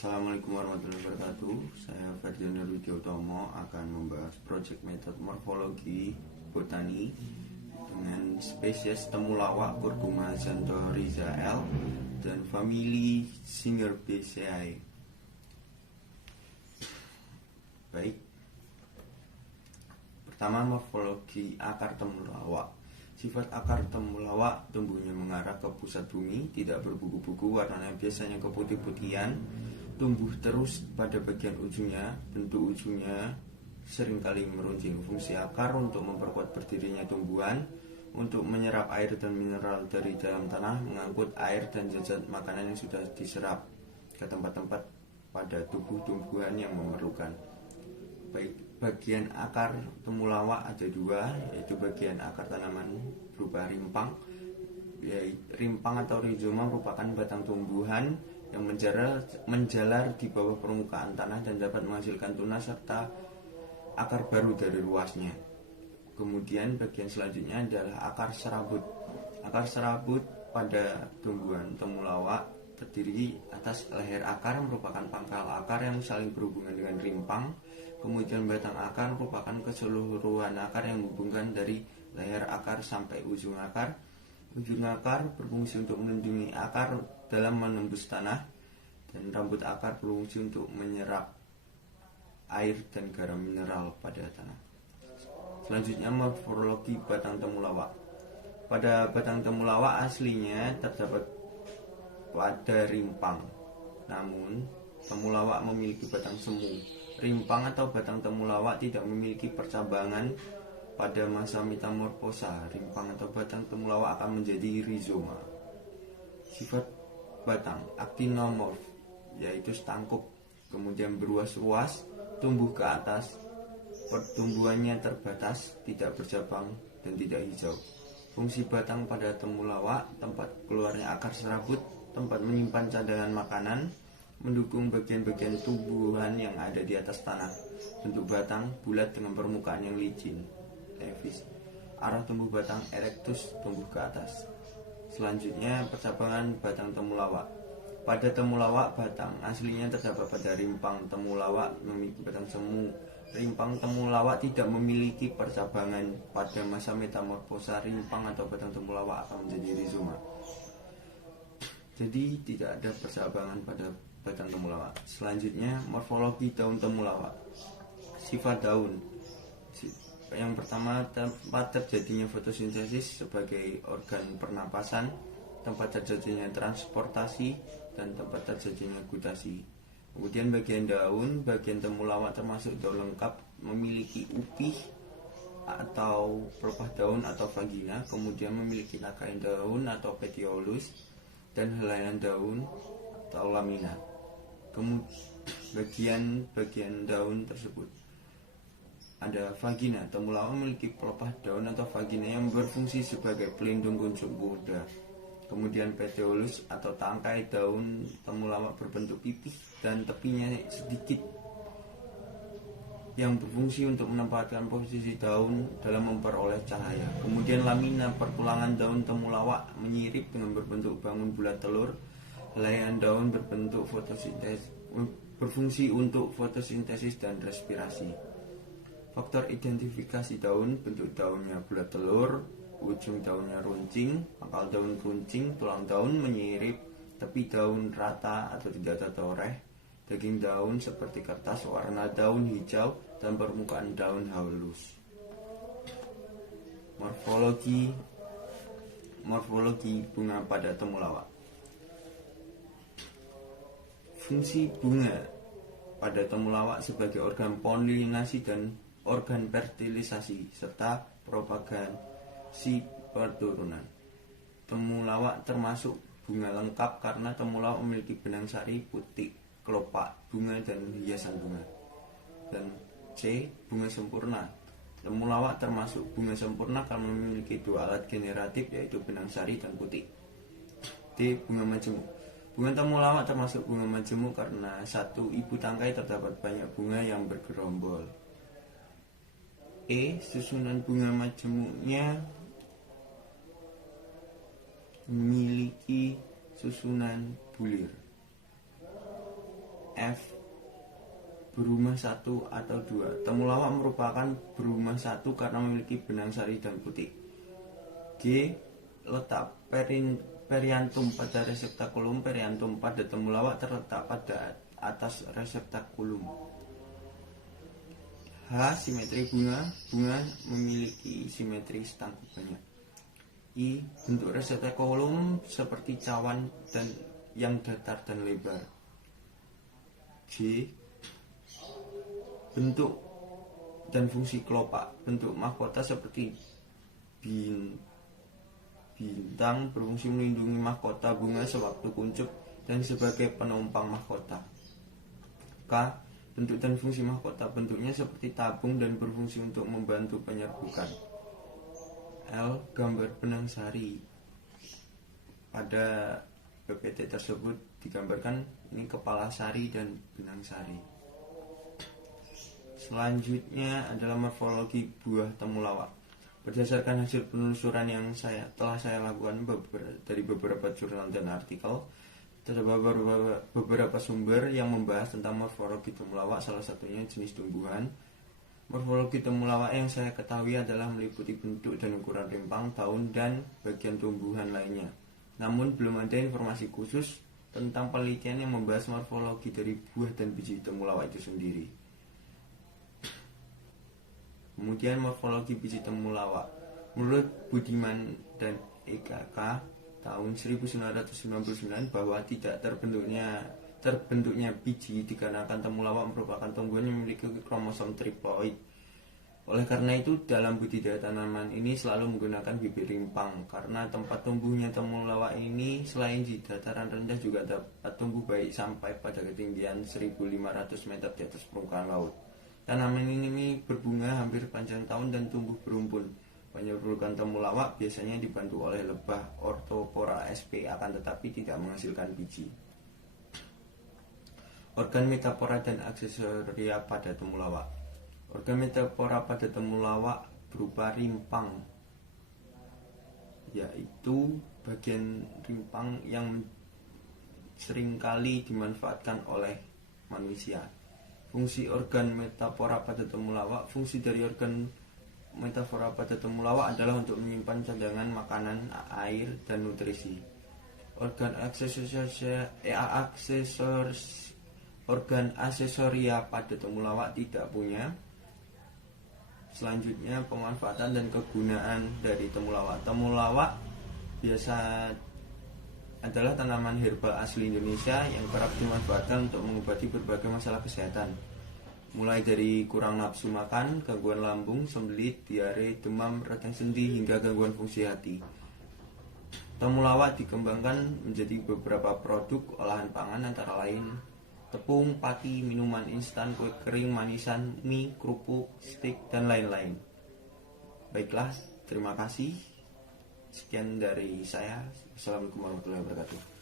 Assalamualaikum warahmatullahi wabarakatuh. Saya Ferdinand Widyotomo akan membahas proyek metode morfologi botani dengan spesies temulawak Curcuma xanthorrhiza L dan famili Zingerbaceae. Baik. Pertama, morfologi akar temulawak. Sifat akar temulawak tumbuhnya mengarah ke pusat bumi, tidak berbuku-buku, warnanya biasanya keputih-putihan, tumbuh terus pada bagian ujungnya, bentuk ujungnya seringkali meruncing. Fungsi akar untuk memperkuat berdirinya tumbuhan, untuk menyerap air dan mineral dari dalam tanah, mengangkut air dan zat makanan yang sudah diserap ke tempat-tempat pada tubuh tumbuhan yang memerlukan. Baik, bagian akar temulawak ada dua, yaitu bagian akar tanaman berupa rimpang. Rimpang atau rizoma merupakan batang tumbuhan yang menjalar di bawah permukaan tanah dan dapat menghasilkan tunas serta akar baru dari luasnya. Kemudian bagian selanjutnya adalah akar serabut. Akar serabut pada tumbuhan temulawak terdiri atas leher akar merupakan pangkal akar yang saling berhubungan dengan rimpang. Kemudian batang akar merupakan keseluruhan akar yang menghubungkan dari leher akar sampai ujung akar. Ujung akar berfungsi untuk melindungi akar dalam menembus tanah, dan rambut akar berfungsi untuk menyerap air dan garam mineral pada tanah. Selanjutnya, morfologi batang temulawak. Pada batang temulawak aslinya terdapat pada rimpang, namun temulawak memiliki batang semu. Rimpang atau batang temulawak tidak memiliki percabangan. Pada masa metamorfosa, rimpang atau batang temulawak akan menjadi rizoma. Sifat batang aktinomorf, yaitu setangkup, kemudian beruas-uas, tumbuh ke atas, pertumbuhannya terbatas, tidak bercabang dan tidak hijau. Fungsi batang pada temulawak: tempat keluarnya akar serabut, tempat menyimpan cadangan makanan, mendukung bagian-bagian tumbuhan yang ada di atas tanah. Bentuk batang bulat dengan permukaan yang licin. Levis. Arah tumbuh batang erectus, tumbuh ke atas. Selanjutnya, percabangan batang temulawak. Pada temulawak, batang aslinya terdapat pada rimpang. Temulawak memiliki batang semu. Rimpang temulawak tidak memiliki percabangan. Pada masa metamorfosa, rimpang atau batang temulawak akan menjadi rizoma. Jadi tidak ada percabangan pada batang temulawak. Selanjutnya, morfologi daun temulawak. Sifat daun. Yang pertama, tempat terjadinya fotosintesis sebagai organ pernapasan, tempat terjadinya transportasi, dan tempat terjadinya gutasi. Kemudian bagian daun, bagian temulawak termasuk daun lengkap memiliki upih atau pelepah daun atau vagina, kemudian memiliki rangkaian daun atau petiolus, dan helaian daun atau lamina. Kemudian bagian daun tersebut ada vagina. Temulawak memiliki pelepah daun atau vagina yang berfungsi sebagai pelindung kuncup kuda. Kemudian petiolus atau tangkai daun temulawak berbentuk pipih dan tepinya sedikit, yang berfungsi untuk menempatkan posisi daun dalam memperoleh cahaya. Kemudian lamina, perpulangan daun temulawak menyirip dengan berbentuk bangun bulat telur. Helaian daun berbentuk fotosintesis, berfungsi untuk fotosintesis dan respirasi. Faktor identifikasi daun: bentuk daunnya bulat telur, ujung daunnya runcing, pangkal daun runcing, tulang daun menyirip, tepi daun rata atau tidak tertoreh, daging daun seperti kertas, warna daun hijau, dan permukaan daun halus. Morfologi bunga pada temulawak. Fungsi bunga pada temulawak sebagai organ polinasi dan organ fertilisasi serta propagasi perturunan. Temulawak termasuk bunga lengkap karena temulawak memiliki benang sari, putik, kelopak bunga, dan hiasan bunga. Dan C. Bunga sempurna. Temulawak termasuk bunga sempurna karena memiliki dua alat generatif, yaitu benang sari dan putik. D. Bunga majemuk. Bunga temulawak termasuk bunga majemuk karena satu ibu tangkai terdapat banyak bunga yang bergerombol. E. Susunan bunga majemuknya memiliki susunan bulir. berumah satu atau dua. Temulawak merupakan berumah satu karena memiliki benang sari dan putik. G. Letak periantum pada reseptakulum. Periantum pada temulawak terletak pada atas reseptakulum. H. Simetri bunga. Bunga memiliki simetri setangkup banyak. I. Bentuk reseptakulum seperti cawan dan yang datar dan lebar. J. Bentuk dan fungsi kelopak. Bentuk mahkota seperti bintang berfungsi melindungi mahkota bunga sewaktu kuncup dan sebagai penumpang mahkota. K. Bentuk dan fungsi mahkota. Bentuknya seperti tabung dan berfungsi untuk membantu penyerbukan. L. Gambar benang sari. Pada PPT tersebut digambarkan ini kepala sari dan benang sari. Selanjutnya adalah morfologi buah temulawak. Berdasarkan hasil penelusuran yang telah saya lakukan dari beberapa jurnal dan artikel, terdapat beberapa sumber yang membahas tentang morfologi temulawak, salah satunya jenis tumbuhan. Morfologi temulawak yang saya ketahui adalah meliputi bentuk dan ukuran rimpang, daun, dan bagian tumbuhan lainnya. Namun belum ada informasi khusus tentang penelitian yang membahas morfologi dari buah dan biji temulawak itu sendiri. Kemudian morfologi biji temulawak. Menurut Budiman dan EKK tahun 1999 bahwa tidak terbentuknya biji dikarenakan temulawak merupakan tumbuhan yang memiliki kromosom triploid. Oleh karena itu, dalam budidaya tanaman ini selalu menggunakan bibit rimpang karena tempat tumbuhnya temulawak ini selain di dataran rendah juga dapat tumbuh baik sampai pada ketinggian 1.500 meter di atas permukaan laut. Tanaman ini berbunga hampir panjang tahun dan tumbuh berumpun. Penyerbukan temulawak biasanya dibantu oleh lebah Orthopora sp, akan tetapi tidak menghasilkan biji. Organ metafora dan aksesoria pada temulawak. Organ metafora pada temulawak berupa rimpang, yaitu bagian rimpang yang seringkali dimanfaatkan oleh manusia. Fungsi organ metafora pada temulawak. Fungsi dari organ metafora pada temulawak adalah untuk menyimpan cadangan makanan, air, dan nutrisi. Organ aksesoria pada temulawak tidak punya. Selanjutnya, pemanfaatan dan kegunaan dari temulawak. Temulawak biasa adalah tanaman herbal asli Indonesia yang kerap dimanfaatkan untuk mengobati berbagai masalah kesehatan, mulai dari kurang nafsu makan, gangguan lambung, sembelit, diare, demam, radang sendi, hingga gangguan fungsi hati. Temulawak dikembangkan menjadi beberapa produk olahan pangan antara lain tepung, pati, minuman instan, kue kering, manisan, mie, kerupuk, stik, dan lain-lain. Baiklah, terima kasih. Sekian dari saya. Assalamualaikum warahmatullahi wabarakatuh.